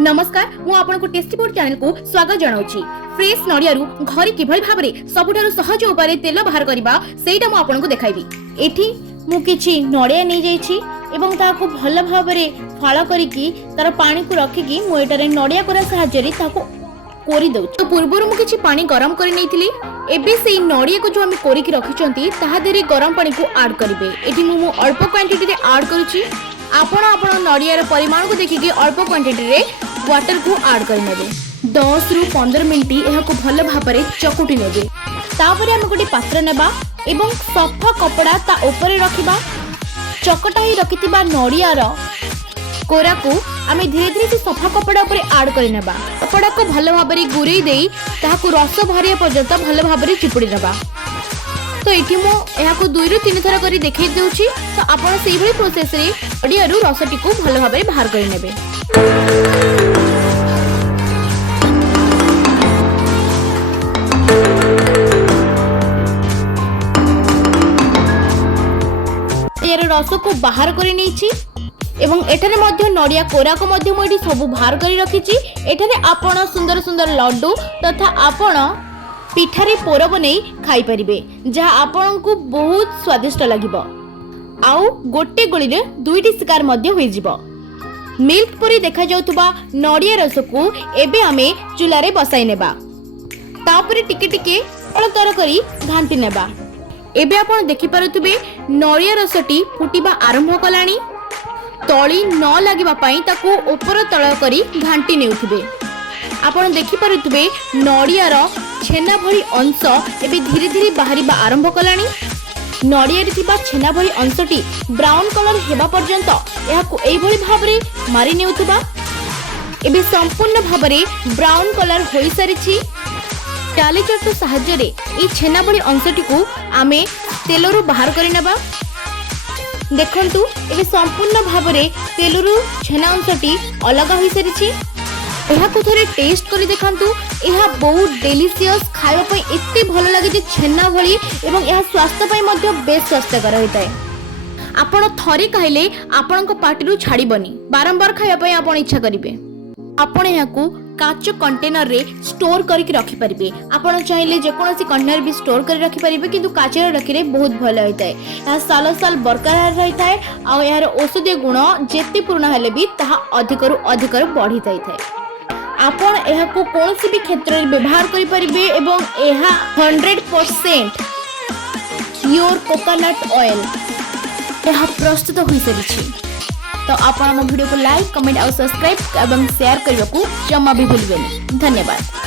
नमस्कार मु आपनको tasty food channel को स्वागत जनाउछि। फ्रेश नडियारू घरे किभଳି भाबरे सबुठारु सहज उपाय तेल बाहर करबा सेटा मु आपनको देखाइबी। एठी मु किछि नडिया नै जाइछि एवं ताको भल भाबरे फाळ करिकि तार पानी को रखिकि मु एटारे नडिया कोरा सहाय्य रे ताको कोरी दउ। तो पूर्वरु मु किछि पानी गरम करि नैथिली। एबे सेई नडिया को जो हम कोरिकि रखिचंती ताहा देरे गरम पानी को ऐड करिवे। एठी मु अल्प क्वांटिटी रे ऐड करूछि। आपण आपण नडियार परिमाण को देखिकि अल्प क्वांटिटी रे वाटर को ऐड कर नेबे। 10 रु 15 मिनिट एहा को भल भाबरे चकुटी नेबे। तापरे हम गोटे पात्र नेबा एवं सफा कपड़ा ता ऊपर रखिबा। चकटा ही रखितिबा नडियार कोरा को आमे धीरे धीरे से सफा कपड़ा ऊपर ऐड कर नेबा। कपड़ा को भल भाबरे गुरेई देई ताहा को रस भरिया पर्यंत भल भाबरे चिपुडी नेबा। तो एठी मो एहा को 2 रु 3 थरा करी देखै देउची। तो आपण सेही भली प्रोसेस रे नडियारू रसटी को भल भाबरे बाहर कर नेबे। रस को बाहर कर एवं एठारे मध्य नडिया कोरा को मध्य मो सब बाहर कर रखी। एठारे आपण सुंदर सुंदर लड्डू तथा आपण पिठारे पोर बनै खाई परिबे जहा आपण को बहुत स्वादिष्ट लागिबो। आउ गोटे गोली रे दुईटी शिकार मध्य होई जिवो। मिल्क परी देखा जाउतबा नडिया रस को एबे आमे चूल्हा रे बसाई नेबा। तापरे टिके टिके अलतर करी घांटी नेबा। एबे आपण देखि पारुतबे नडिया रसटी फुटिबा आरंभ कलानी। तळी न लागिबा पई ताको ऊपर तळ करी घांटी नेउथिबे। आपण देखि पारुतबे नडियार छेना भली अंश एबे धीरे धीरे बाहरिबा आरंभ कलानी। नडिया रे थिबा छेना भली अंशटी ब्राउन कलर हेबा पर्यंत एहाको एई भली भाबरे मारि नेउथिबा। एबे संपूर्ण भाबरे ब्राउन कलर होई सारिछि। टाली चट्टू सहाय्य रे ए छेना भली अंशटी को आमे तेलरु बाहर करि नेबा। देखंतु एबे संपूर्ण भाबरे तेलरु छेना अंशटी अलग होई सारिछि। एहा को थरे टेस्ट करी देखंतु। एहा बहुत डेलिशियस खाଇବା पई एते भल लागे जे छेना भली एवं एहा स्वास्थ्य पई मध्ये बेस स्वास्थ्यकर होइताय। आपण थरे खाइले आपनक पाटिरु छाड़ीबनी। बारंबार खाଇବା पई आपण इच्छा करिवे। आपण एहा को काच कंटेनर रे स्टोर करके रखि परिबे। आपण चाहिले जे कोनोसी कंटेनर भी स्टोर कर रखि परिबे किंतु काच रे रखिले बहुत भल होइताय। एहा साल साल बरकरार रहिताय आ एहार औषधीय गुण जेते पूर्ण हेले भी ताहा अधिकरु अधिकर बढ़ी जाइताय। आपण एहा को कोनोसी भी क्षेत्र रे व्यवहार करि परिबे एवं एहा 100% प्योर कोकोनट ऑयल एहा प्रस्तुत होई सरिछि। तो आपण हम वीडियो को लाइक कमेंट और सब्सक्राइब एवं शेयर करने को जमा भी भूलबेनी। धन्यवाद।